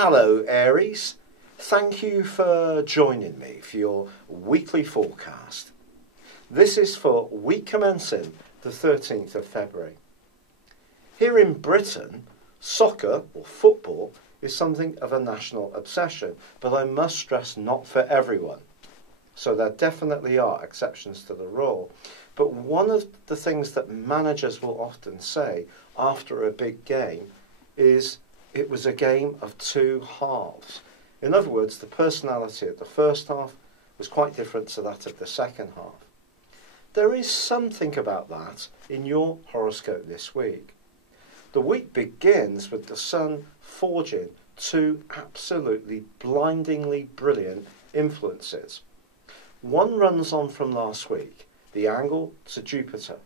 Hello Aries, thank you for joining me for your weekly forecast. This is for week commencing the 13th of February. Here in Britain, soccer or football is something of a national obsession, but I must stress not for everyone. So there definitely are exceptions to the rule. But one of the things that managers will often say after a big game is it was a game of two halves. In other words, the personality of the first half was quite different to that of the second half. There is something about that in your horoscope this week. The week begins with the sun forging two absolutely blindingly brilliant influences. One runs on from last week, the angle to Jupiter.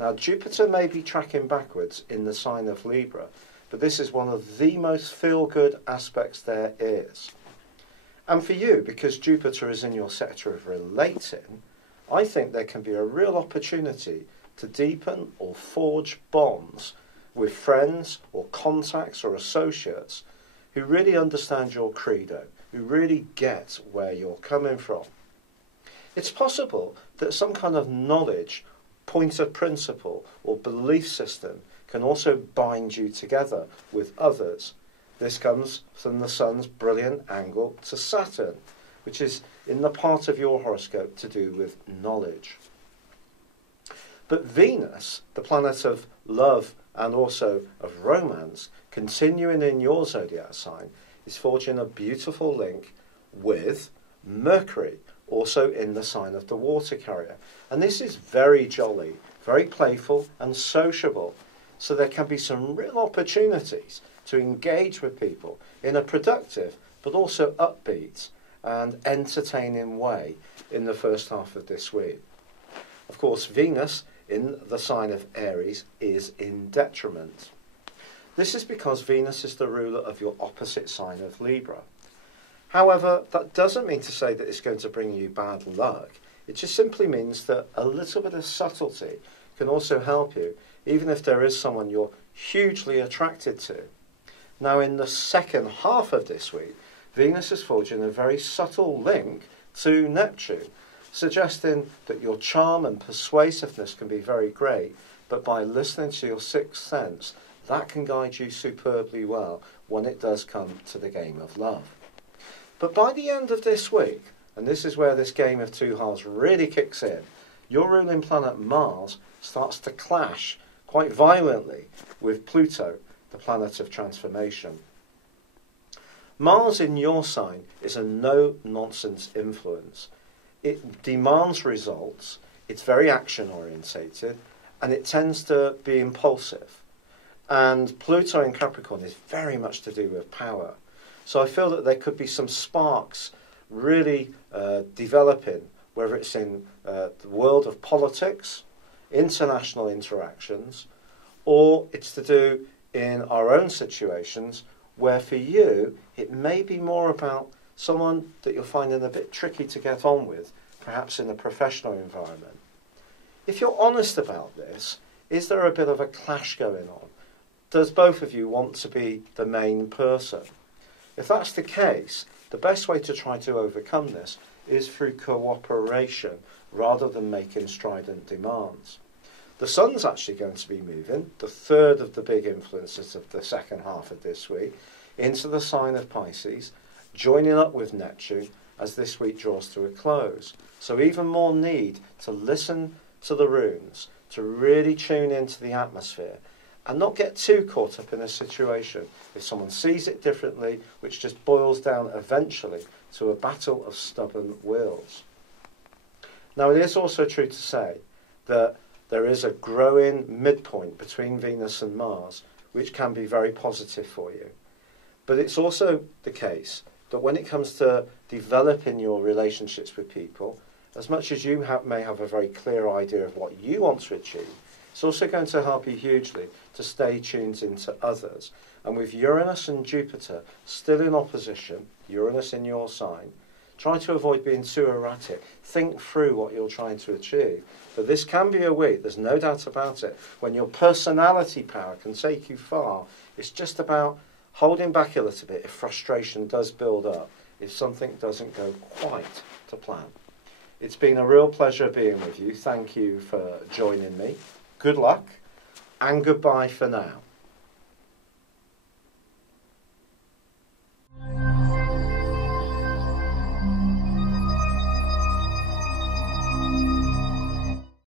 Now Jupiter may be tracking backwards in the sign of Libra, but this is one of the most feel-good aspects there is. And for you, because Jupiter is in your sector of relating, I think there can be a real opportunity to deepen or forge bonds with friends or contacts or associates who really understand your credo, who really get where you're coming from. It's possible that some kind of knowledge, point of principle or belief system can also bind you together with others. This comes from the sun's brilliant angle to Saturn, which is in the part of your horoscope to do with knowledge. But Venus, the planet of love and also of romance, continuing in your zodiac sign, is forging a beautiful link with Mercury, also in the sign of the water carrier. And this is very jolly, very playful and sociable. So there can be some real opportunities to engage with people in a productive but also upbeat and entertaining way in the first half of this week. Of course, Venus in the sign of Aries is in detriment. This is because Venus is the ruler of your opposite sign of Libra. However, that doesn't mean to say that it's going to bring you bad luck. It just simply means that a little bit of subtlety can also help you, even if there is someone you're hugely attracted to. Now, in the second half of this week, Venus is forging a very subtle link to Neptune, suggesting that your charm and persuasiveness can be very great, but by listening to your sixth sense, that can guide you superbly well when it does come to the game of love. But by the end of this week, and this is where this game of two halves really kicks in, your ruling planet Mars starts to clash quite violently with Pluto, the planet of transformation. Mars in your sign is a no-nonsense influence. It demands results, it's very action-orientated, and it tends to be impulsive. And Pluto in Capricorn is very much to do with power. So I feel that there could be some sparks really developing, whether it's in the world of politics, international interactions, or it's to do in our own situations where for you it may be more about someone that you're finding a bit tricky to get on with, perhaps in a professional environment. If you're honest about this, is there a bit of a clash going on? Does both of you want to be the main person? If that's the case, the best way to try to overcome this is through cooperation rather than making strident demands. The sun's actually going to be moving, the third of the big influences of the second half of this week, into the sign of Pisces, joining up with Neptune as this week draws to a close. So even more need to listen to the runes, to really tune into the atmosphere, and not get too caught up in a situation if someone sees it differently, which just boils down eventually to a battle of stubborn wills. Now, it is also true to say that there is a growing midpoint between Venus and Mars, which can be very positive for you. But it's also the case that when it comes to developing your relationships with people, as much as you may have a very clear idea of what you want to achieve, it's also going to help you hugely to stay tuned into others. And with Uranus and Jupiter still in opposition, Uranus in your sign, try to avoid being too erratic. Think through what you're trying to achieve. But this can be a week, there's no doubt about it, when your personality power can take you far. It's just about holding back a little bit if frustration does build up, if something doesn't go quite to plan. It's been a real pleasure being with you. Thank you for joining me. Good luck and goodbye for now.